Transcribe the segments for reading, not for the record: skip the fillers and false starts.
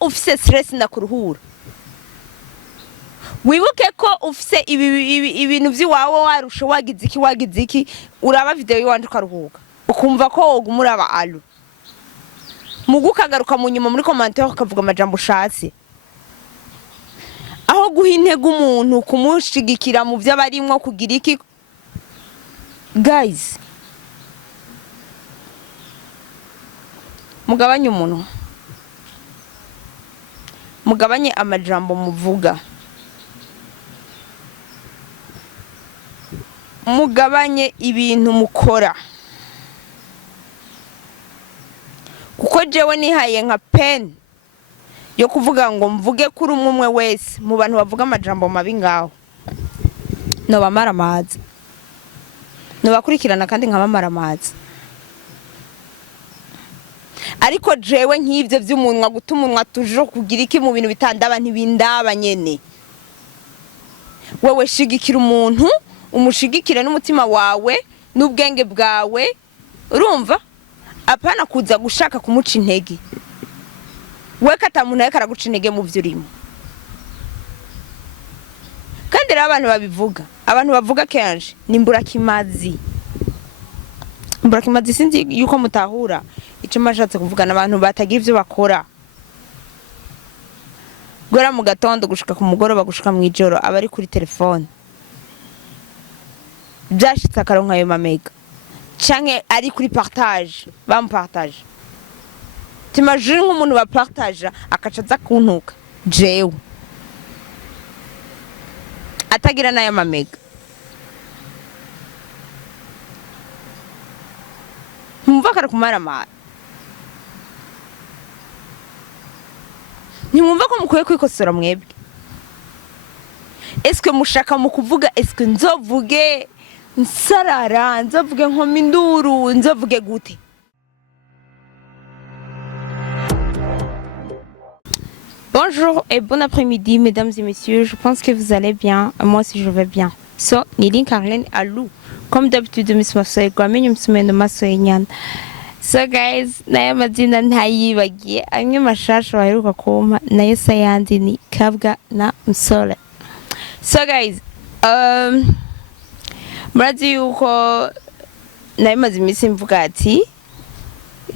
ufise stress ndakuruhura wibuke ko ufise ibintu by'iwawe warusha wagize iki uraba video yiwanje ukaruhuka ukumva ko wogumura aba alu mugukagaruka mu nyuma muri commentaire ukavuga amajambo ushatse aho guha intege umuntu kumushigikira mu byo abarimwo kugira iki guys mugabanye umuntu mugabanye amajambo muvuga mugabanye ibintu mukora kuko jewe nihaye nka pen yo kuvuga ngo mvuge kuri umwe wese mu bantu bavuga amajambo mabi ngaho no bamara amazi no bakurikirana kandi nkabamara amazi ariko jewe nk'ivyo vy'umunwa gutumunwa tuje kugira iki mu bintu bitandaba ntibindaba nyene wewe shigikira umuntu umushigikire n'umutima wawe n'ubwenge bwawe urumva apana kuza gushaka kumuca intege we kata muntu yaka araguca intege mu vyurimo kandi rero abantu bavuga kenshi nimbura kimazi sinzi yuko mutahura ico mashatse kuvugana abantu batagira ivyo bakora gora mu gatondo gushika ku mugoroba gushika mu ijoro abari kuri telefone byashitse akaronka ayo mamega canke ari kuri partage bamupartage timagine nk'umuntu bapartage akacaza kuntuka jewe atagira nayo mamega mumva kara kumara mara nimumva ko mukwiye kwikosora mwebwe eske mushaka mu kuvuga eske nzovuge nsarara nzovuge nkominduru nzovuge gute Bonjour et bon après-midi mesdames et messieurs, je pense que vous allez bien, moi aussi je vais bien. So, ni Caroline Alou. Comme d'habitude Miss Masoy gwamenye msumeno Masoy nyana. So guys, nayo mazina ntayibagiye amwe mashasha baheruka kumpa nayo sayandi ni Kabwa na Msole. So guys, murazi yuko nayo maze imisi mvuga ati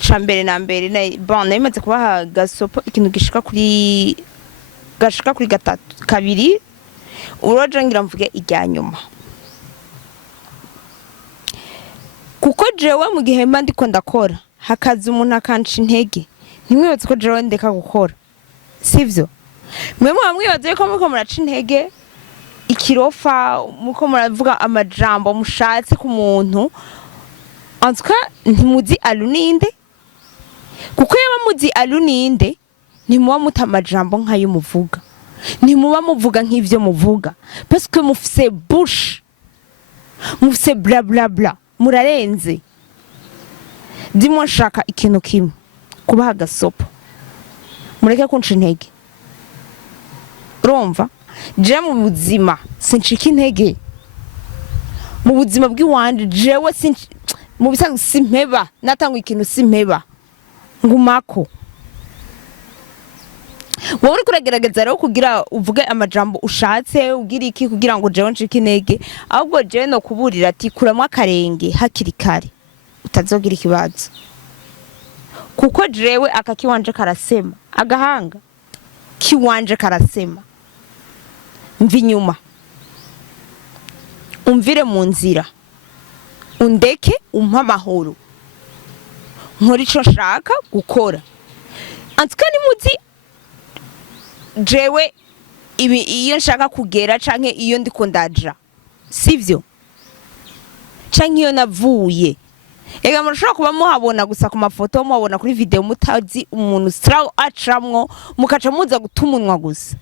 chambere na mbere na bon nayo maze kubaha gasopo ikintu gashika kuri gatatu kabiri uroje ngira mvuge ijya nyuma kuko jewe mu gihe mba ndiko ndakora hakaza umuntu akanca intege ntimwibaze ko jewe ndeka gukora sivyo mwe mwamwibaze yuko muko muraca intege ikirofa muko muravuga amajambo mushatse ku muntu antuka ntimuzi aluninde kuko yaba muzi aluninde ntimuba mutamajambo nkayo muvuga ntimuba muvuga nk'ivyo muvuga parce que mufise bouche mufise bla bla bla murarenze dimwe nshaka ikintu kimwe kubaha gasopo mureke kunca intege urumva je mu buzima sinshika intege mu buzima bw'iwanje jewe mu bisanzwe simpeba natanga ikintu simpeba ngumako wowe uri kuragerageza rero kugira uvuge amajambo ushatse ugira iki kugira ngo jewe nshike intege ahubwo jewe no kuburira ati kuramwa akarenge hakiri kare utazogira ikibazo kuko jewe akakiwanje karasema agahanga kiwanje karasema mvi nyuma umvire mu nzira undeke umpa amahoro nkora ico nshaka gukora antuka nimuzi jewe iyo nshaka kugera canke iyo ndiko ndaja sivyo canke iyo navuye ega murashobora kuba muhabona gusa ku mafoto muhabona kuri video mutazi umuntu straw acamwo mukaca muza gutumunwa gusa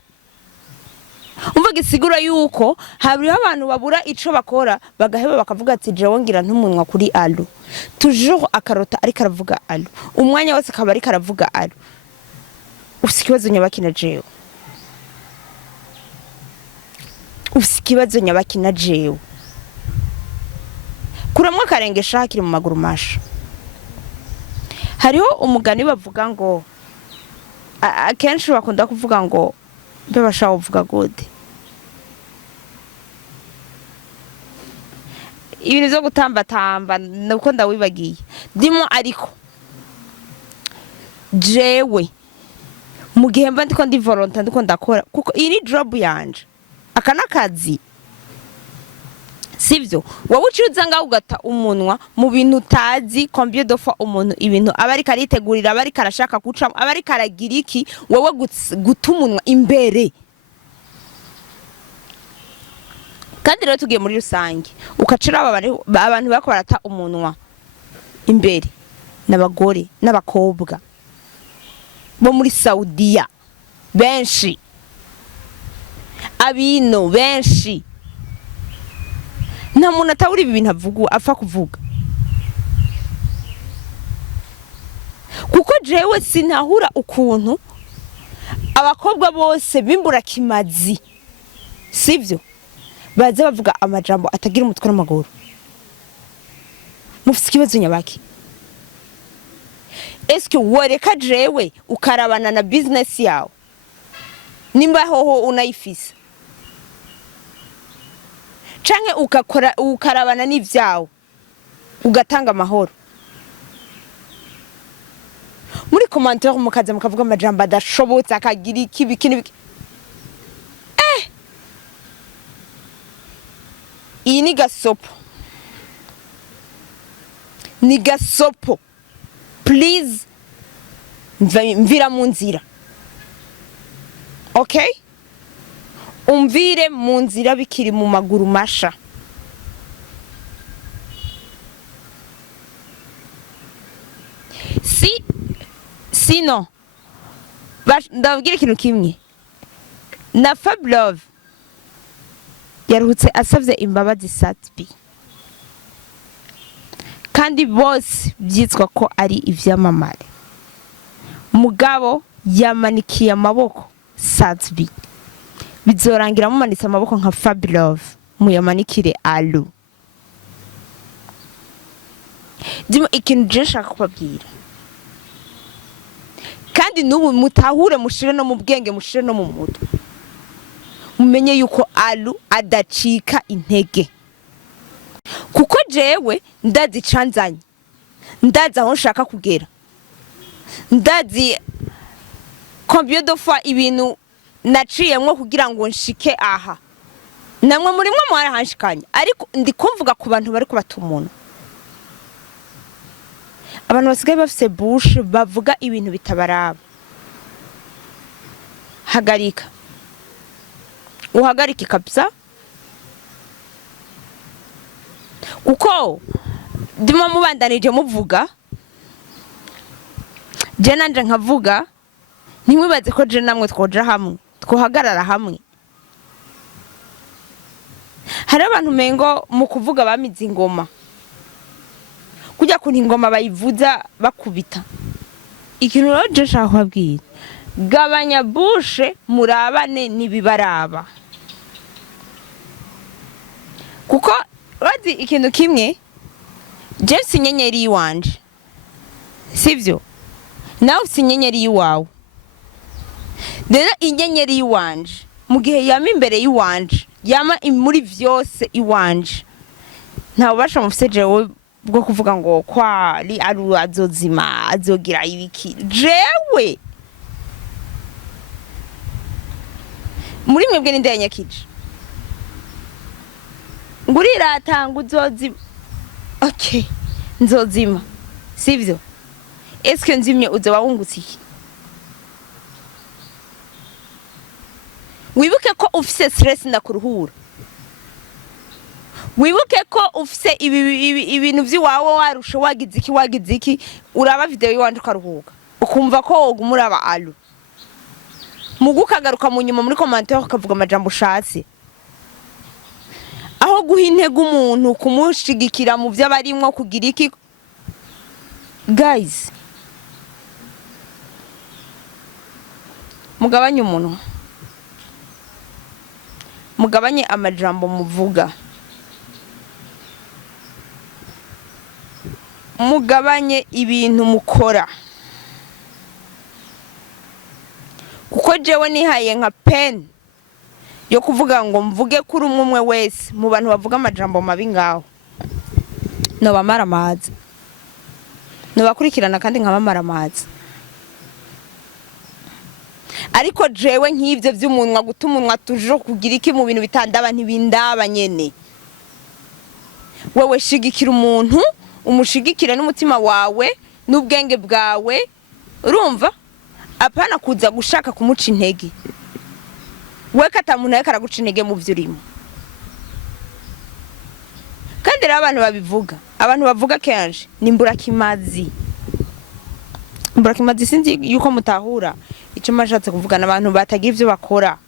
umva gisigura yuko hariho abantu babura ico bakora bagaheba bakavuga ati jewe ngira ntumunwa kuri alu toujours akarota ariko aravuga alu umwanya wose akaba ariko aravuga alu usikibazo nyabakina jewe usikibazo nyabakina jewe kuramwa karenge shakira mu maguru masha hariho umugani bavuga ngo akenshi bakunda kuvuga ngo mbe bashaka kuvuga gute ibintu byo gutambatamba nuko ndawibagiye ndimo ariko jewe mu gihe mba ndiko ndi volontaire ndiko ndakora kuko iyi ni job yanje aka nakazi sivyo wowe ucuza ngaho ugata umunwa mu bintu utazi combien de fois umuntu ibintu abari karitegurira abari karashaka guca abari karagira iki wowe gutumunwa imbere kandi rero tugiye muri rusange ukacira abantu bako barata umunwa imbere n'abagore n'abakobwa bo muri Saudiya benshi abino benshi nta muntu atawuri ibi bintu apfa kuvuga kuko jewe sinahura ukuntu abakobwa bose bimbura kimazi sivyo baza bavuga amajambo atagira umutwe n'amaguru mufite ikibazo nyabaki eske woreka jewe ukarabana na business yawe nimba hoho unayifise canke ukarabana n'ivyawe ugatanga amahoro muri commentaire mukaza mukavuga amajambo adashobotse akagira iki iyi ni gasopo please mvira mu nzira okay umvire mu nzira bikiri mu maguru masha sino ndabwira ikintu kimwe na Fablove yaruhutse asavye imbabazi Satbi kandi bose byitwa ko ari ivyamamare mugabo yamanikiye amaboko Satbi bizorangira mumanitse amaboko nka Fablove muyamanikire alu dimo ikintu je nshaka kubabwira kandi nubu mutahure mushire no mu bwenge mushire no mu mutwe umenye yuko alu adacika intege kuko jewe ndazi canzanye ndazi aho nshaka kugera ndazi combien de fois ibintu naciyemwo kugira ngo nshike aha namwe muri mwe mwarahanshikanye ariko ndi kumvuga ku bantu bari kubatumuna abantu basigaye bafise bouche bavuga ibintu bitabaraba hagarika uhagarike kabisa kuko ndimo mubandanije muvuga je nanje nkavuga ntimwibaze ko je namwe twoja hamwe twohagarara hamwe hari abantu mengo mu kuvuga bamize ingoma kujya kunta ingoma bayivuza bakubita ikintu rero je nshaka kubabwira gabanya bouche murabane nibibaraba kuko bazi ikintu kimwe James inyenyeri yiwanje sivyo nawe ufite inyenyeri yiwawe rero inyenyeri yiwanje mu gihe yama imbere yiwanje yama muri vyose iwanje nta ubasha mufise jewe bwo kuvuga ngo kwari ari azozima azogira ibiki jewe muri mwebwe n'indanyakije nguriratanga uzozima okay nzozima sivyo eske nzimye uzoba wungutse iki wibuke ko ufise stress ndakuruhura wibuke ko ufise ibintu vyiwawe warushe wagize iki uraba video yiwanje ukaruhuka ukumva ko wogumuraba alu mugukagaruka mu nyuma muri commentaire ukavuga amajambo ushatse aho guha intege umuntu kumushigikira mu byo barimwo kugira iki guys mugabanye umuntu mugabanye amajambo muvuga mugabanye ibintu mukora kuko jewe nihaye nka pen yo kuvuga ngo mvuge kuri umwe wese mu bantu bavuga amajambo mabi ngaho no bamara amazi no bakurikirana kandi nkabamara amazi ariko jewe nk'ivyo vy'umunwa gutumunwa tuje kugira iki mu bintu bitandaba ntibindaba nyene wewe shigikira umuntu umushigikire n'umutima wawe n'ubwenge bwawe urumva apana kuza gushaka kumuca intege we katamuntu yaka araguca intege mu vyurimo kandi rero abantu bavuga kenshi nimbura kimazi sinzi yuko mutahura icyo mashatse kuvugana abantu batagira ivyo bakora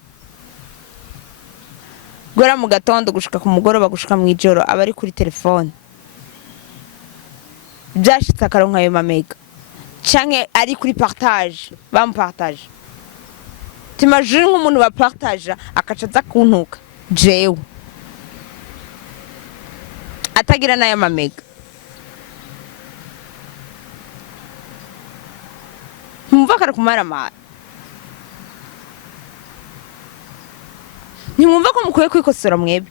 gora mu gatondo gushika ku mugoroba gushika mu ijoro abari kuri telefone byashitse akaronka ayo mamega canke ari kuri partage bamupartage timagine nk'umuntu bapartage akacaza kuntuka jewe atagira nayo mamega mumva kara kumara mara nimumva ko mukwiye kwikosora mwebwe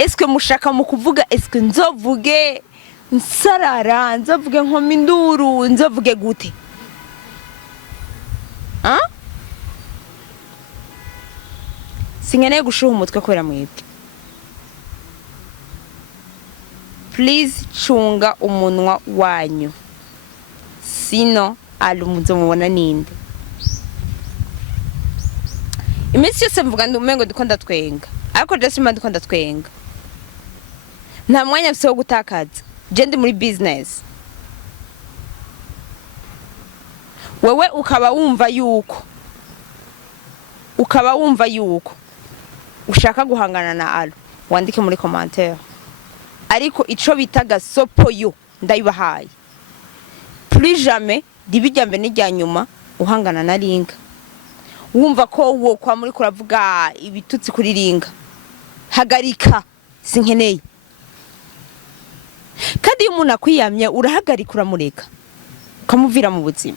eske mushaka mu kuvuga eske nzovuge nsarara nzovuge nkoma induru nzovuge gute sinkeneye gushuha umutwe kubera mwebwe please chunga umunwa wanyu sino alumuzo mubona ninde iminsi yose mvuga ndi umengo ndiko ndatwenga ariko je sima ndiko ndatwenga nta mwanya mfise wo gutakaza je ndi muri business wewe ukaba wumva yuko ushaka guhangana na alo wandike muri commentaire ariko ico bita gasopo yo ndayibahaye plus jamais dibijambe n'ijya nyuma uhangana na linga wumva ko wo kwa muri kuravuga ibitutsi kuri linga hagarika sinkeneye kandi umuntu akwiyamye urahagarika uramureka ukamuvira mu buzima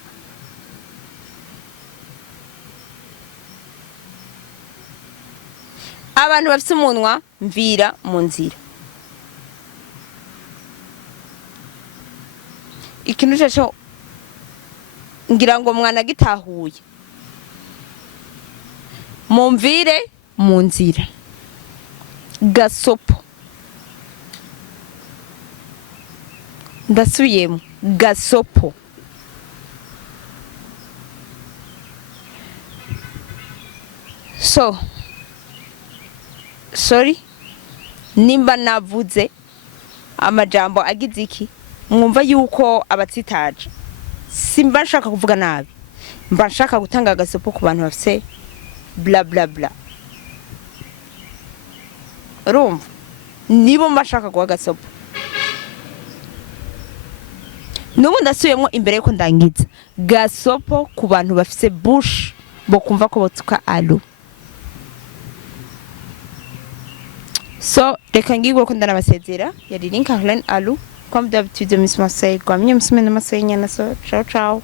abantu bafite umunwa mvira mu nzira ikintu cyacho ngira ngo mwana gitahuye mumvire mu nzira gasopo ndasubiyemo gasopo sorry nimba navuze amajambo agize iki mwumva yuko abatsitaje simba nshaka kuvuga nabi mba nshaka gutanga gasopo ku bantu bafise bla bla bla urumva nibo mbashaka guha gasopo nubu ndasubiyemo imbere yuko ndangiza gasopo ku bantu bafise bush bo kumva ko botuka alo reka ngigwe ko ndanabasezera yari link Helen Alu comme d'habitude Miss Marseille kwa mwenye msime na Marseille nyana ciao ciao